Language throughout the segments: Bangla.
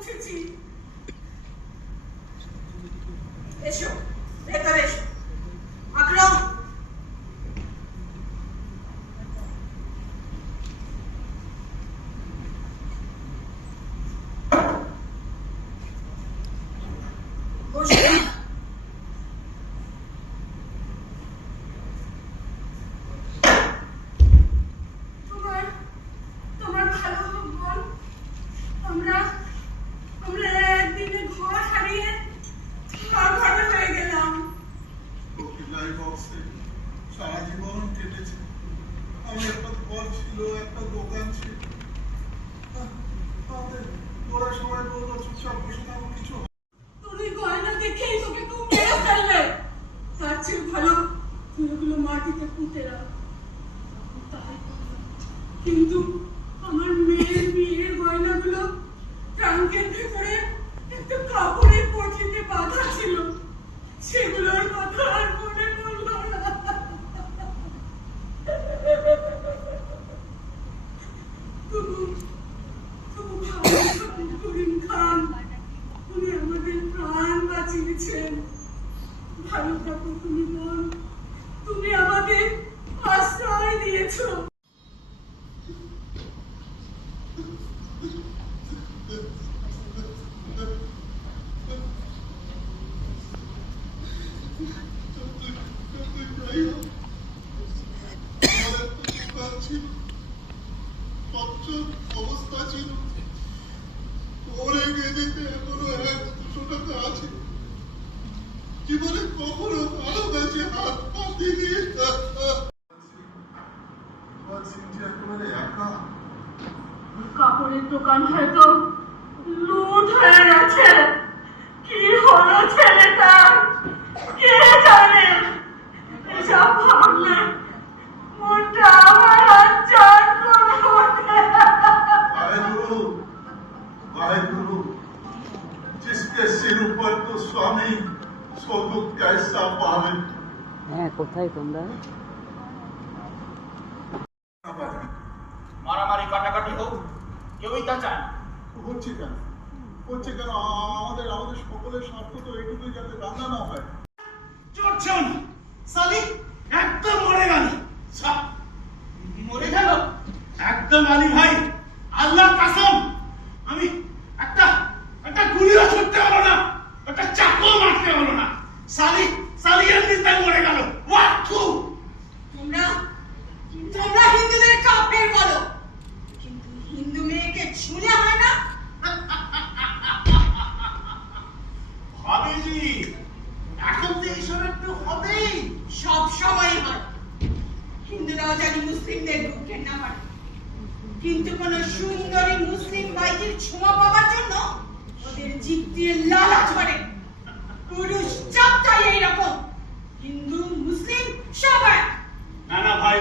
পৌঁছেছি। এসো, ভেতরে এসো। আকরাম, তোমার ভালো হোক বল। আমরা একদিনে ঘর হারিয়ে ঘরে হয়ে গেলাম। সারা জীবন কেটেছে। আমার একটা ঘর ছিল, একটা দোকান ছিল। ওরা সবাই বললো চুপচাপ বসে থাকো, কিছু তোর ওই গয়না দেখেই তোকে কেউ মেরে ফেলবে। তার চেয়ে ভালো তুই ওগুলো মাটিতে পুঁতে রাখ। তাই করলাম। কিন্তু আমার মেয়ের বিয়ের গয়নাগুলো ট্রাঙ্কের ভেতরে একটা কাপড়ের পটিতে বাঁধা ছিল। সেগুলোর কথা আর মনে পড়লো না। তবু ভালো করিম খান, উনি আমাদের প্রাণ বাঁচিয়েছেন। ভালো থাকো তুমি বোন, তুমি আমাদের আশ্রয় দিয়েছো। অবস্থা ছিল, পরে গেদিতে এখনো 100-200 টাকা আছে। জীবনে কখনো ভালো কাছে হাত পাতিনি। একেবারে একা। কাপড়ের দোকান হয়তো লুট হয়ে গেছে। কি হলো ছেলেটার কে জানে। এসব ভাবলে মনটা আমার আচ্ছাদ করে ওঠে। वाहेगुरु, जिसके सिर ऊपर तो स्वामी सो दुख कैसा पावे। কোথায় তোমরা? মারামারি কাটাকাটি হোক, কেউই তা চায় না। হচ্ছে কেন? আমাদের সকলের স্বার্থ তো এটুকুই, যাতে রান্না না হয়। চড়ছেও না সালি, একদম মরে গেল। মরে গেল একদম। আলী ভাই, আল্লাহর কসম, আমি একটা গুলিও ছুটতে হলো না, একটা চাকুও মারতে হলো না। সালি এমনিতেই মরে গেল। তোমরা হিন্দুদের কাফের বলো, কিন্তু হিন্দু মেয়েকে ছুঁলে হয় না। ভাবিনি এখন তো এইসব একটু হবেই। সব সময় হয়। হিন্দুরাও জানি মুসলিমদের দুঃখের না পারে, কিন্তু কোন সুন্দরী মুসলিম বাইকের ছোঁয়া পাওয়ার জন্য ওদের জিভ দিয়ে লালা ঝরে। পুরুষ চাপটাই এইরকম, হিন্দু মুসলিম সব এক। না ভাই,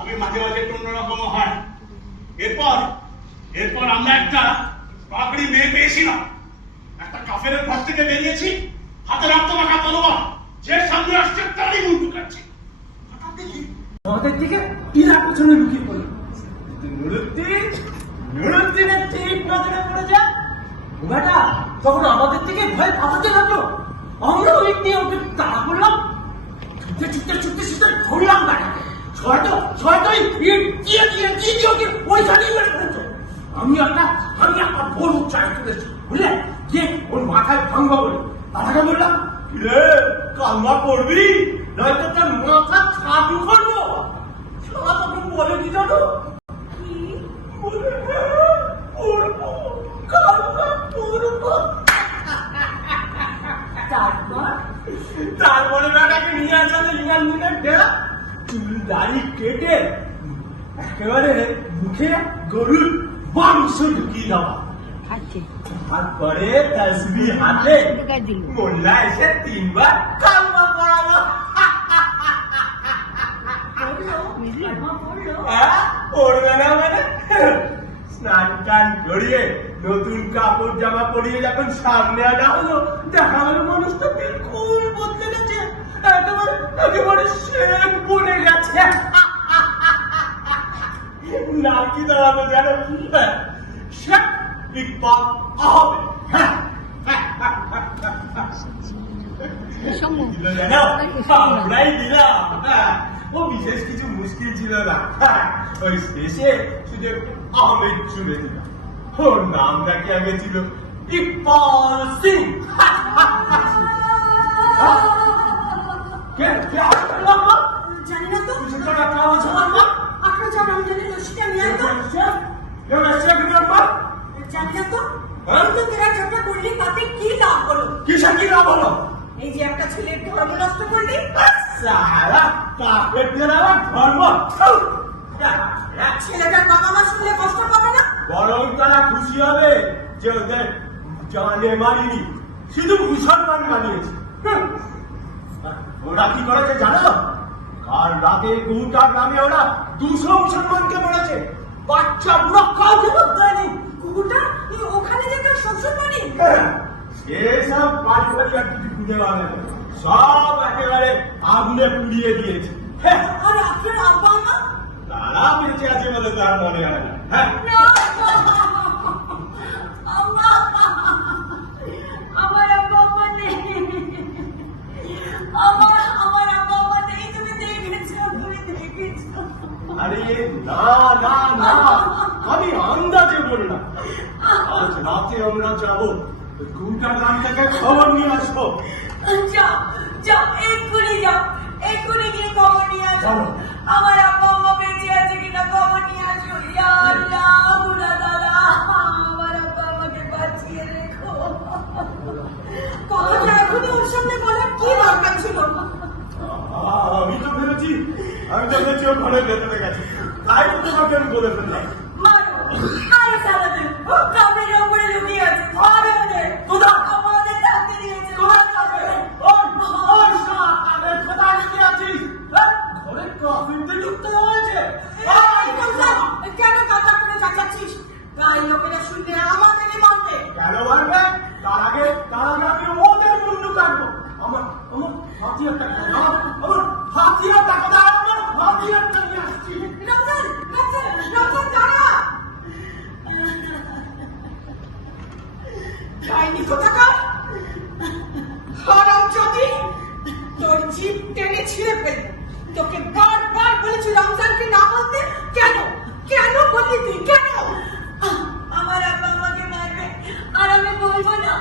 আমি মাঝে মাঝে একটু অন্যরকম হয়। এরপর আমরা একটা পাগড়ি মেয়ে পেয়েছিলাম। একটা কাফেরের ঘর থেকে বেরিয়েছি, হাতে রক্ত মাখা তলোয়ার, যে সামনে আসছে তারই মুখ ঢুকাচ্ছে। হঠাৎ দেখি আমাদের দিকে ইরা পিছনে লুকিয়ে পড়ল। নুরুদ্দিনের ঠিক নজরে পড়ে যায়। বেটা তখন আমাদের দিকে ভয় পাঠাতে লাগলো। আমরা ওই নিয়ে ওকে তাড়া করলাম। ছুটতে ধরলাম বেটাকে। ছয়টাই দিয়ে ওকে ওইখানেই মেরে ফেলেছে। আমি একটা বড় চাই তুলেছি, বুঝলে, যে ওর মাথায় ভাঙবা বলে। তাকে বললাম, রে কান্না করবি, নয়তো তার মাথা ছাদু করবো। সারা তখন বলে কি জানো, তারপরে বেটাকে নিয়ে আসলে ইনার মুখে ডেরা চুল দাড়ি কেটে একেবারে মুখে গরুর মাংস ঢুকিয়ে দেওয়া। তারপরে তসবিহ হাতে মোল্লা এসে 3 বার কালমা পড়ালো। পড়বে না মানে স্নান টান করিয়ে নতুন কাপড় জামা পরিয়ে যখন সামনে আনা হলো, দেখা গেল মানুষটা বিলকুল বদলে গেছে। একেবারে শেখ বনে গেছে। নাকি দাঁড়াবো জানো, শেখ ইকবাল আহমেদ। আমরাই দিলাম। ও বিশেষ কিছু মুশকিল ছিল না, ওই শেষে শুধু একটু আহমেদ জুড়ে দিলাম। ওর নামটা কি আগে ছিল ইকবাল সিং। জানি না তো কিছুটা একটা বছর না আপনার যা রমজানের রশিটা নিয়ে তো জানি না তো এই তো তেরা ঝগড়া করলি তাতে কি লাভ হলো? কিসের কি লাভ হলো? এই যে একটা ছেলের ধর্ম নষ্ট করলি। সারা কাপের দিয়ে আমার ধর্ম। ছেলেটার বাবা মা শুনলে কষ্ট পাবে না? বরং তারা খুশি হবে যে ওদের জানে মারিনি, শুধু মুসলমান বানিয়েছে। ওরা কি করেছে জানো? কাল রাতে গোটা গ্রামে ওরা 200 মুসলমানকে মেরেছে। বাচ্চা বুড়ো কাউকে বাদ দেয়নি। কুকুরটা ওখানে যে তার শ্বশুর বাড়ি। সেসব বাড়ি বাড়ি আর কিছু খুঁজে পাবে না, সব একেবারে আগুনে পুড়িয়ে দিয়েছে। আর আপনার আব্বা মা? তারা বেঁচে আছে বলে তার মনে হয় না। হ্যাঁ, আমার আব্বা মা নেই। আমার আব্বা মা নেই। তুমি দেখেছো? আরে না না না, আমি আন্দাজে বললাম। আজ রাতে আমরা যাবো, কোনটা গ্রাম থেকে খবর নিয়ে আসবো। যাও যাও, এক্ষুনি যাও, এক্ষুনি গিয়ে খবর নিয়ে আসো। আমার আব্বা আম্মা বেঁচে আছে কিনা খবর নিয়ে আসো। ইয়া আল্লাহ, খোদা তাআলা, আমার আব্বা আমাকে বাঁচিয়ে রেখো। কথাটা এখনই ওর সামনে বলার কি দরকার ছিল? আমি তো ভেবেছি ও ঘরের ভেতরে গেছে, তাই তো তোমাকে আমি বলে ফেললাম। মারো, আরে চালাতে, কাপড়ের উপরে লুকিয়ে আছে, ধরে ওদের। তোরা আমাদের ডাকতে দিয়েছে। তোরা যাবে, ওই শালাদের কোথায় লুকিয়ে আছিস? ঘরে কাফিরতে ঢুকতে হয়েছে। এই কৌশল, কেন কাকা করে চাচাচ্ছিস? গাই লোকেরা শুনলে আমাদেরই মারবে। কেন মারবে? তার আগে আমি ওদের মুন্ডু কাটবো। আমার হাতিয়ারটা কোথায়? আমার হাতিয়ারটা নিয়ে আসছি। রমজান, দাঁড়া। যাইনি কোথাকার হারামজাদি, তোর জিভ টেনে ছিঁড়ে ফেল। তোকে বারবার বলেছি রমজানকে না বলতে। কেন বললি তুই? কেন? আমার আব্বা আমাকে মারবে আর আমি বলবো না।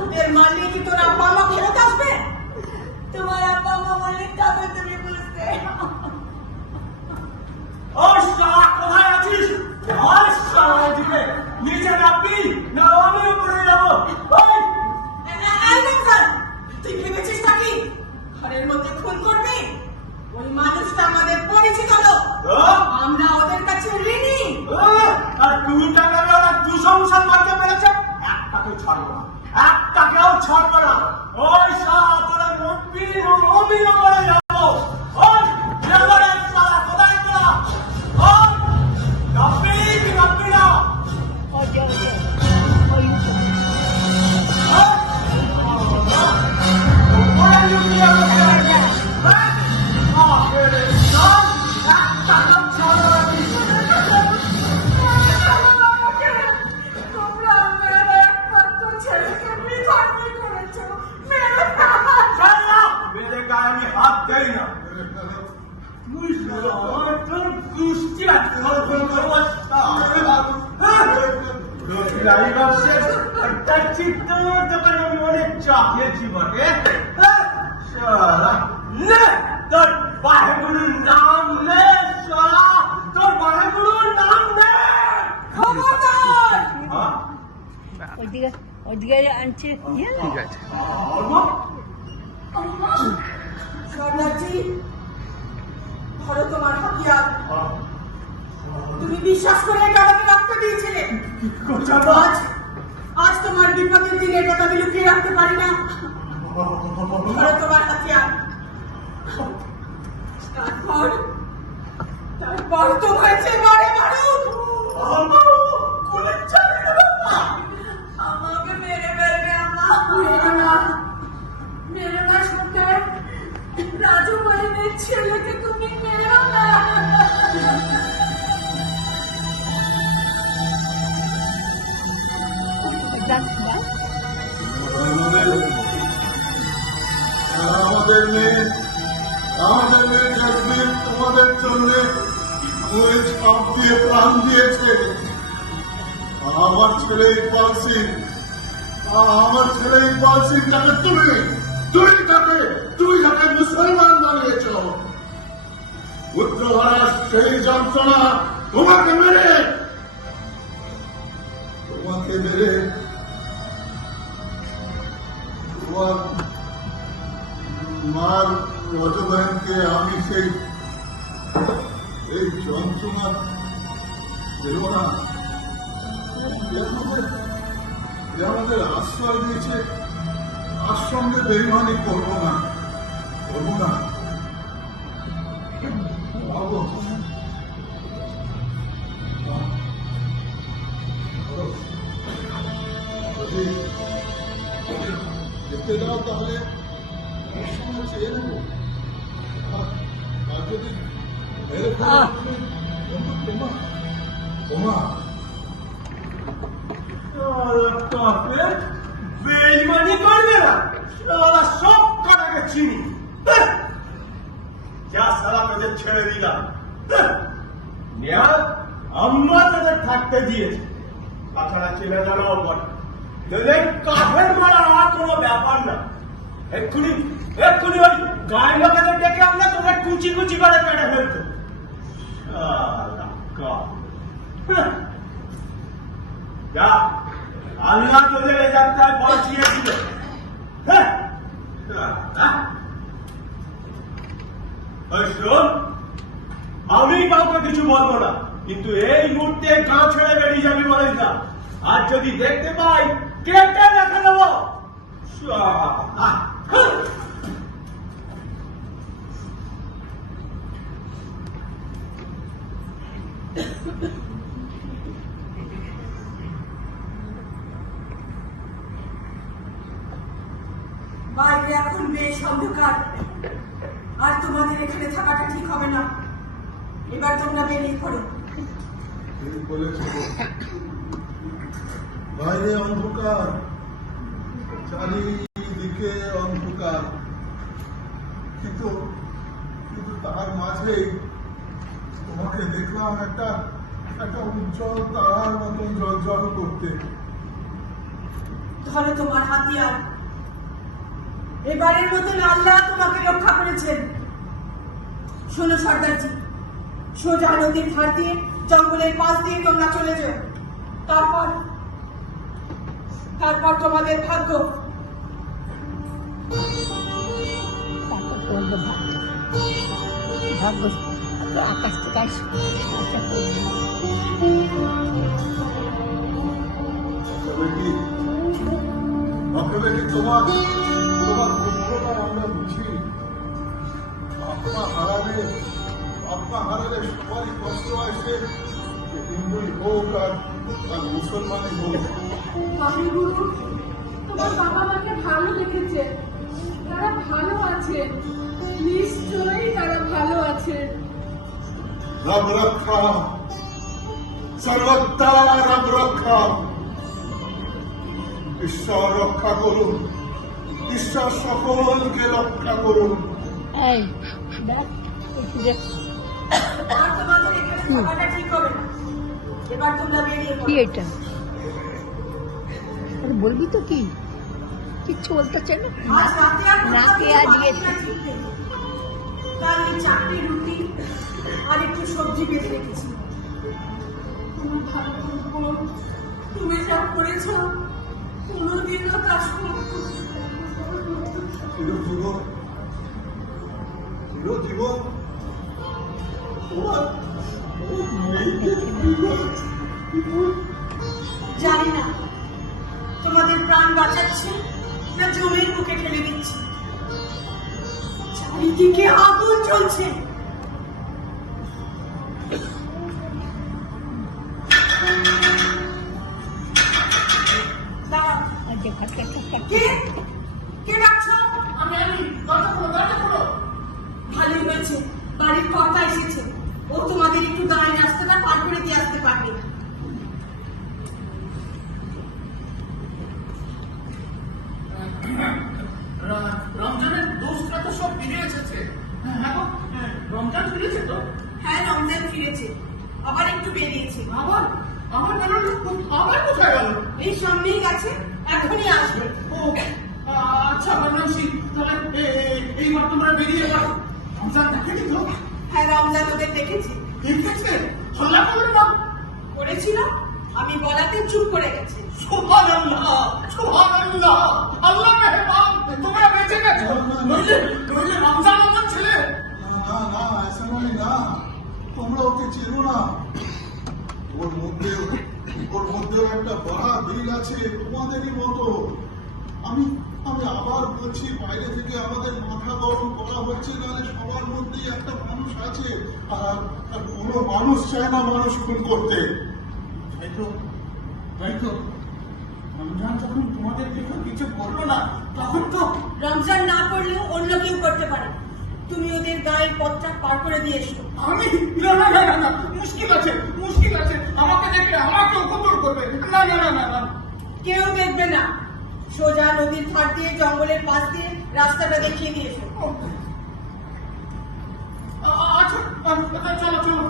ওদের মারলে কি তোর আব্বা আমা ফেরত আসবে? তোমার আব্বা আমা বললে তবে তুমি বুঝতে। ওই শালা কোথায় আছিস? ওই শালা এদিকে নিচে নামবি না আমি উপরে যাবো? ওই তুই ভেবেছিস নাকি ঘরের মধ্যে খুন করবি? ওই মানুষটা আমাদের পরিচিত লোক, আমরা ওদের কাছে ঋণী। আর 2 টাকা ওরা 200 মুসলমানকে মেরেছে, একটাকেও ছাড়বো না, একটাকেও ছাড়বো না। ওই শালা তোরা অমিল করে যাবো। ওই জগরের শালা কোথায় তোরা? ওই নামবি না? আমি হাত দেই না। অনেক চাপিয়েছি বটে। তোর বাহেগুলোর নাম নে, তোর বাহেগুলোর নাম নে। খবরদার! ওইদিকে আনছে। ঠিক আছে, সর্দারজি, ধরো তোমার হাতিয়ার। তুমি বিশ্বাস করে এটা আমাকে রাখতে দিয়েছিলে। আজ তোমার বিপদের দিনে এটা আমি লুকিয়ে রাখতে পারি না। ধরো তোমার হাতিয়ার। তারপর তো হয়েছে মারে মারুক। আমাকে মেরে ফেলবে আম্মা। মেরো না সরকার, রাজু মালিনের ছেলেকে তুমি মেরো না। আমাদের মেয়ে জেসমিন তোমাদের জন্য ওই ছাপ দিয়ে প্রাণ দিয়েছে। আমার ছেলে ইকবাল সিং তাকে তুমি তাকে মুসলমান বানিয়েছ। পুত্রহারা সেই যন্ত্রণা তোমাকে মেরে তোমার মার রজবহনকে আমি এই যন্ত্রণা দেব না। আমাদের আশ্রয় দিয়েছে, তার সঙ্গে বেইমানি করবো না। যেতে দাও, তাহলে সঙ্গে চেয়ে নেবো। আর যদি মেরে বেইমানি করবে না, সব কটাকে চিনি। যা সারা তাদের ছেড়ে দিলাম, আমরা তাদের থাকতে দিয়েছি। তাছাড়া ছেলে জানাও বটে, কাঠের মারা আর কোনো ব্যাপার না। এক্ষুনি ওই গায়ে লোকেদের ডেকে আমরা তোদের কুচি করে কেটে ফেলতো। যা, আল্লাহ তোদের এই যাত্রায় বাঁচিয়েছিল। শোন, আমি কাউকে কিছু বলবো না, কিন্তু এই মুহূর্তে গাঁ ছেড়ে বেরিয়ে যাবি বলে না। আর যদি দেখতে পাই কেটে রেখে দেবো। বাইরে এখন বেশ অন্ধকার, আর তোমাদের এখানে থাকাটা ঠিক হবে না। এবার তোমরা বেরিয়ে পড়ো। বাইরে অন্ধকার, চারিদিকে অন্ধকার, কিন্তু তার মাঝে তোমাকে দেখলাম একটা উজ্জ্বল তারার মতন জল করতে। ধরো তোমার হাতিয়ার। এবারের মতন আল্লাহ তোমাকে রক্ষা করেছেন। শোনো সর্দারজি, সোজা নদীর ধার দিয়ে জঙ্গলের পাশ দিয়ে তোমরা চলে যাও। তারপর তোমাদের ভাগ্য। আকাশ থেকে আসবে। তোমার দুঃখটা আমরা বুঝি। আত্মা হারালে সবারই কষ্ট হয়, সে হিন্দুই হোক আর মুসলমানই হোক। গুরু, তোমার বাবা মাকে ভালো দেখেছে, তারা ভালো আছে, নিশ্চয়ই তারা ভালো আছে। রব রক্ষা, সর্বত্র রব রক্ষা। ঈশ্বর রক্ষা করুন, ঈশ্বর সকলকে রক্ষা করুন। কি এটা বলবি তো? কি কিচ্ছু বলতে চাই না। নাকে আজকে চারটি রুটি আর একটু সবজি বেঁধে রেখেছি। তুমি যা করেছ কোনোদিনও তা চিরজীবন জানি না তোমাদের প্রাণ বাঁচাচ্ছে না জমির বুকে ঠেলে দিচ্ছে। চারিদিকে আগুন চলছে। ভালোই হয়েছে, বাড়ির কর্তা এসেছে। ও তোমাদের একটু দাঁড়িয়ে রাস্তাটা পার করে দিয়ে আসতে পারবে। এই সামনেই গেছে, এখনই আসবে। ও আচ্ছা মানসী, তাহলে এইবার তোমরা বেরিয়ে যাও। রমজান দেখেনি তো? হ্যাঁ, রমজান ওদের দেখেছি। দেখেছে? হল্লা করলো না? করেছিল, আমি বলাতে চুপ করে গেছে। সুবহানাল্লাহ, সুবহানাল্লাহ, আল্লাহ মেহেরবান, তোমরা বেঁচে গেছো। নইলে রমজান আমার ছেলে। না না না, এসা নয় না, তোমরা ওকে চেনো না। ওর মধ্যেও একটা বড় দিল আছে, তোমাদেরই মতো। আমি আমি আবার বলছি, বাইরে থেকে আমাদের মাথা গরম করা হচ্ছে, নাহলে সবার মধ্যেই একটা মানুষ আছে, আর কোনো মানুষ চায় না মানুষ খুন করতে। তাই তো রমজান যখন তোমাদের দেখো কিছু করলো না, তখন তো রমজান না করলেও অন্য কেউ করতে পারে। তুমি ওদের গায়ের পথটা পার করে দিয়ে এসো। আমি না না না না না, মুশকিল আছে, মুশকিল আছে। আমাকে দেখে আমাকে কবুল করবে। না না না না না, কেউ দেখবে না। সোজা নদীর ধার দিয়ে, জঙ্গলের পাশ দিয়ে রাস্তাটা দেখিয়ে দিয়ে এসো। আচ্ছা চলো চলো,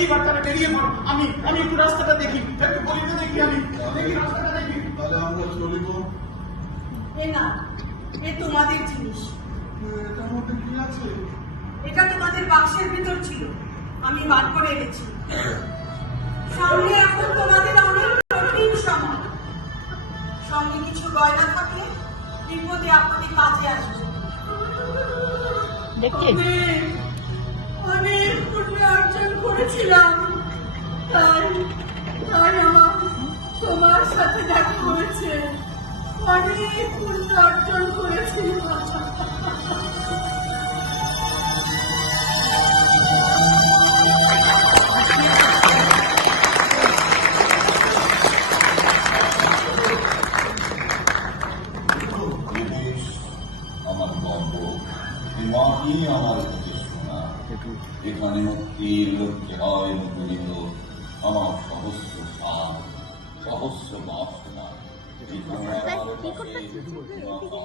এই বার্তাটা বেরিয়ে পড়ো। আমি একটু রাস্তাটা দেখি, একটু গলিতে দেখি, আমি দেখি রাস্তাটা দেখি। তাহলে আমরা চলিব। এ না, এ তোমাদের জিনিস। এটার মধ্যে কি আছে? এটা তোমাদের বাক্সের ভিতর ছিল, আমি বার করে এনেছি। সামনে এখন তোমাদের অনেক কঠিন সময়। সঙ্গে কিছু গয়না থাকলে বিপদে আপদে কাজে আসবে। দেখছিস? অনেক পুণ্য অর্জন করেছিলাম, তাই আমার তোমার সাথে দেখা হয়েছে। অনেক পুণ্য অর্জন করেছিলাম। দেশ আমার গর্ব, এই মাটি আমার প্রতি সোনা। এখানে মুক্তির লক্ষ্যে হয় মুখরিত আমার সহস্র সাপ, সহস্র বাসনা। এখানে আমার কি করতে পাশে